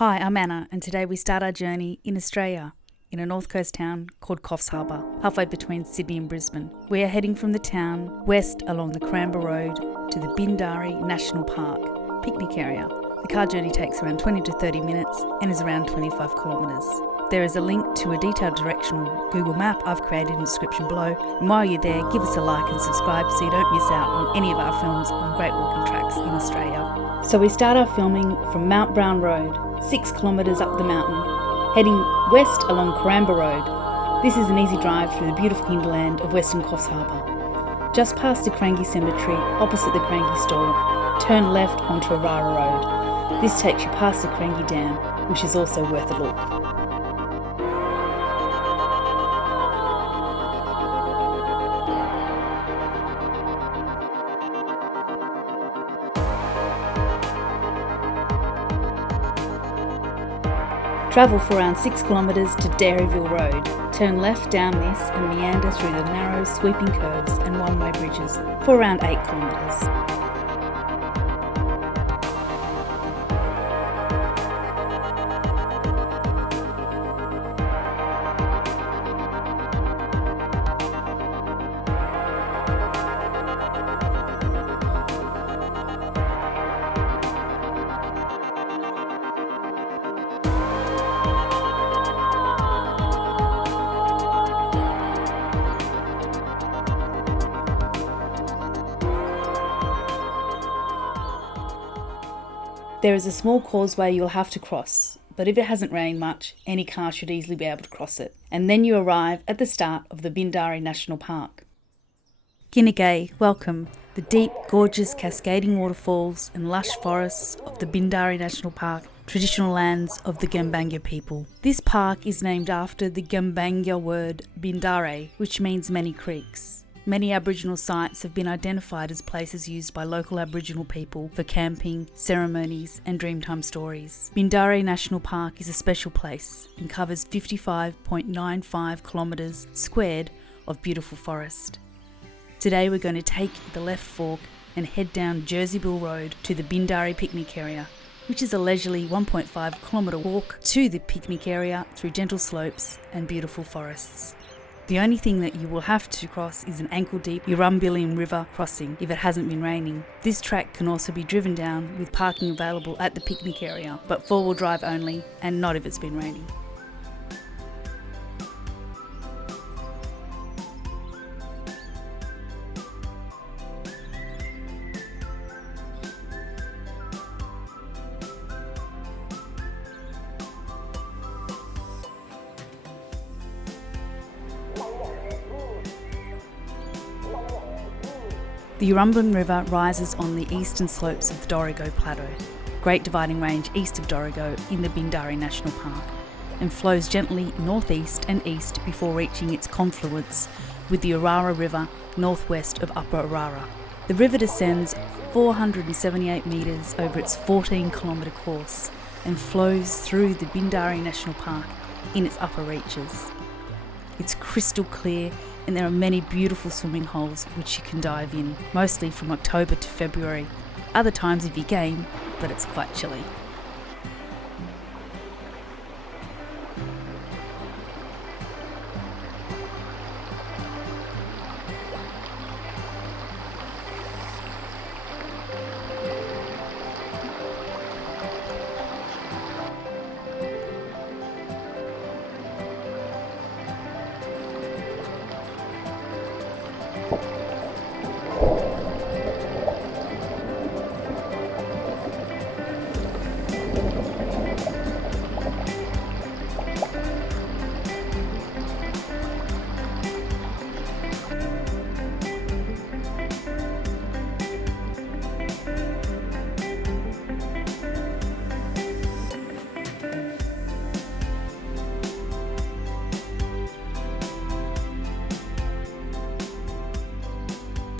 Hi, I'm Anna, and today we start our journey in Australia, in a north coast town called Coffs Harbour, halfway between Sydney and Brisbane. We are heading from the town west along the Corambi Road to the Bindarri National Park picnic area. The car journey takes around 20 to 30 minutes and is around 25 kilometres. There is a link to a detailed directional Google map I've created in the description below, and while you're there, give us a like and subscribe so you don't miss out on any of our films on great walking tracks in Australia. So we start our filming from Mount Brown Road, 6 kilometres up the mountain, heading west along Corambi Road. This is an easy drive through the beautiful hinterland of Western Coffs Harbour. Just past the Carangi Cemetery, opposite the Carangi store, turn left onto Arara Road. This takes you past the Carangi Dam, which is also worth a look. Travel for around 6 kilometres to Dairyville Road. Turn left down this and meander through the narrow sweeping curves and one-way bridges for around 8 kilometres. There is a small causeway you'll have to cross, but if it hasn't rained much, any car should easily be able to cross it. And then you arrive at the start of the Bindarri National Park. Ginnegay, welcome. The deep, gorgeous, cascading waterfalls and lush forests of the Bindarri National Park, traditional lands of the Gambanga people. This park is named after the Gambanga word Bindarray, which means many creeks. Many Aboriginal sites have been identified as places used by local Aboriginal people for camping, ceremonies and Dreamtime stories. Bindarri National Park is a special place and covers 55.95 kilometres squared of beautiful forest. Today we're going to take the left fork and head down Jerseyville Road to the Bindarri picnic area, which is a leisurely 1.5 kilometre walk to the picnic area through gentle slopes and beautiful forests. The only thing that you will have to cross is an ankle-deep Urumbillion River crossing if it hasn't been raining. This track can also be driven down with parking available at the picnic area, but four-wheel drive only and not if it's been raining. The Urumbillion River rises on the eastern slopes of the Dorrigo Plateau, Great Dividing Range east of Dorrigo in the Bindarri National Park, and flows gently northeast and east before reaching its confluence with the Arara River northwest of Upper Arara. The river descends 478 metres over its 14-kilometre course and flows through the Bindarri National Park in its upper reaches. It's crystal clear and there are many beautiful swimming holes which you can dive in, mostly from October to February. Other times if you're game, but it's quite chilly.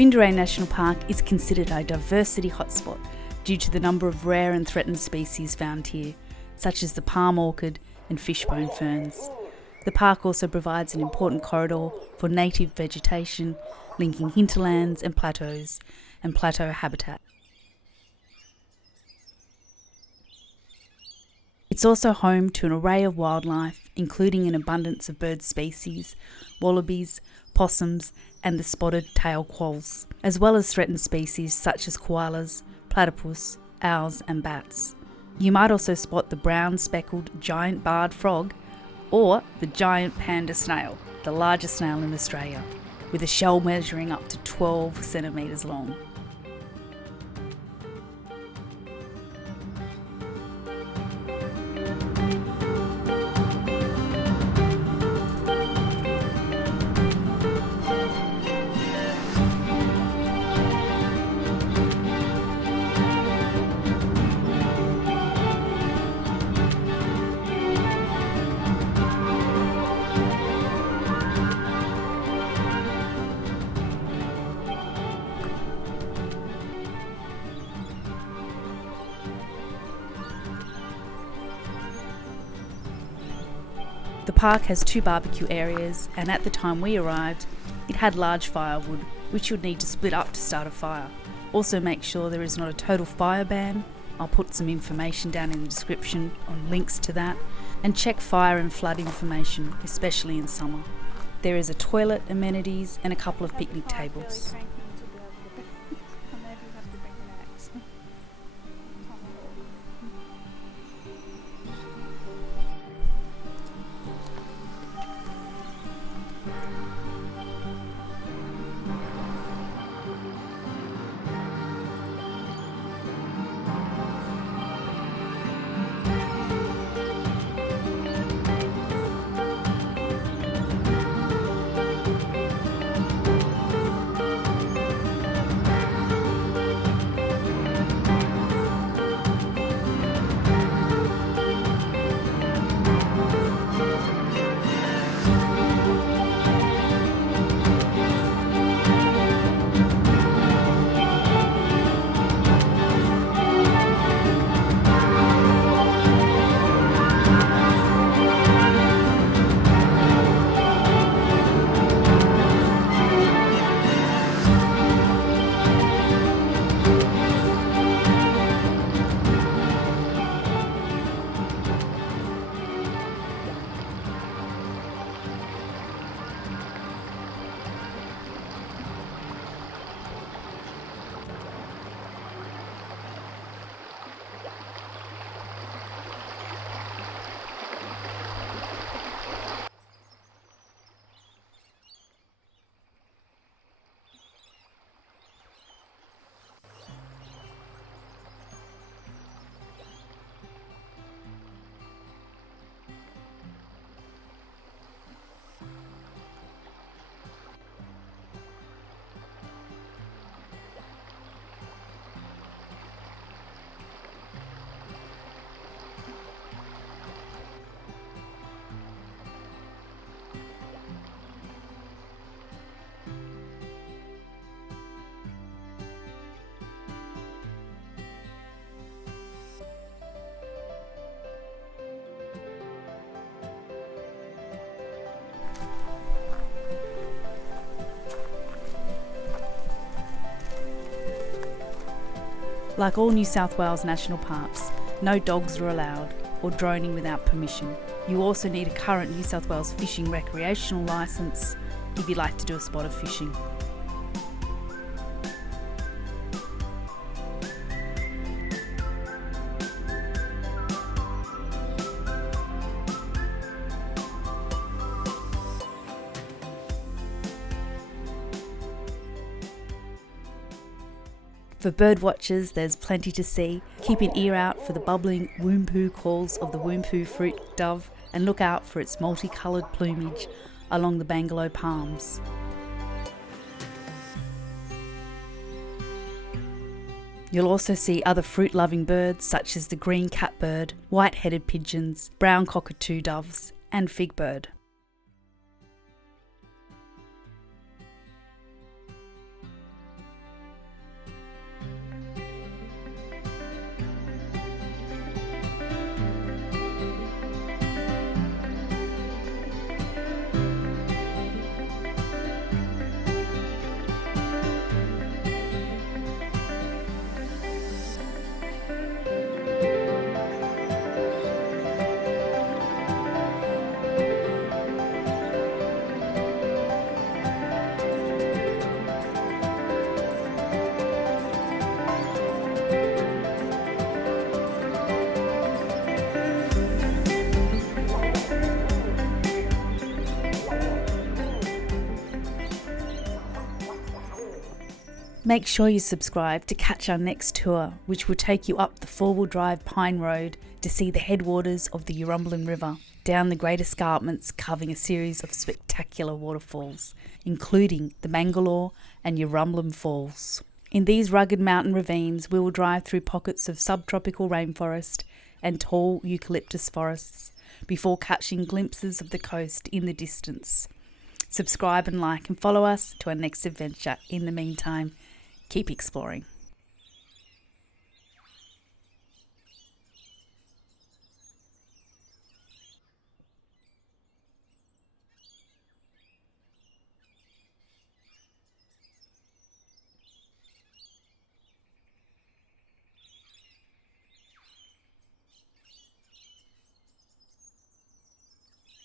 Bindarray National Park is considered a diversity hotspot due to the number of rare and threatened species found here, such as the palm orchid and fishbone ferns. The park also provides an important corridor for native vegetation, linking hinterlands and plateau habitat. It's also home to an array of wildlife, including an abundance of bird species, wallabies, possums, and the spotted tail quolls, as well as threatened species such as koalas, platypus, owls, and bats. You might also spot the brown speckled giant barred frog or the giant panda snail, the largest snail in Australia, with a shell measuring up to 12 centimetres long. The park has 2 barbecue areas, and at the time we arrived, it had large firewood, which you'd need to split up to start a fire. Also make sure there is not a total fire ban. I'll put some information down in the description on links to that, and check fire and flood information, especially in summer. There is a toilet, amenities, and a couple of picnic tables. Like all New South Wales national parks, no dogs are allowed or droning without permission. You also need a current New South Wales fishing recreational licence if you'd like to do a spot of fishing. For bird watchers, there's plenty to see. Keep an ear out for the bubbling whoomphoo calls of the whoomphoo fruit dove and look out for its multicoloured plumage along the bangalow palms. You'll also see other fruit-loving birds such as the green catbird, white-headed pigeons, brown cockatoo doves and figbird. Make sure you subscribe to catch our next tour, which will take you up the four-wheel drive Pine Road to see the headwaters of the Eurumblin River, down the great escarpments carving a series of spectacular waterfalls, including the Mangalore and Eurumblin Falls. In these rugged mountain ravines, we will drive through pockets of subtropical rainforest and tall eucalyptus forests before catching glimpses of the coast in the distance. Subscribe and like and follow us to our next adventure. In the meantime, keep exploring.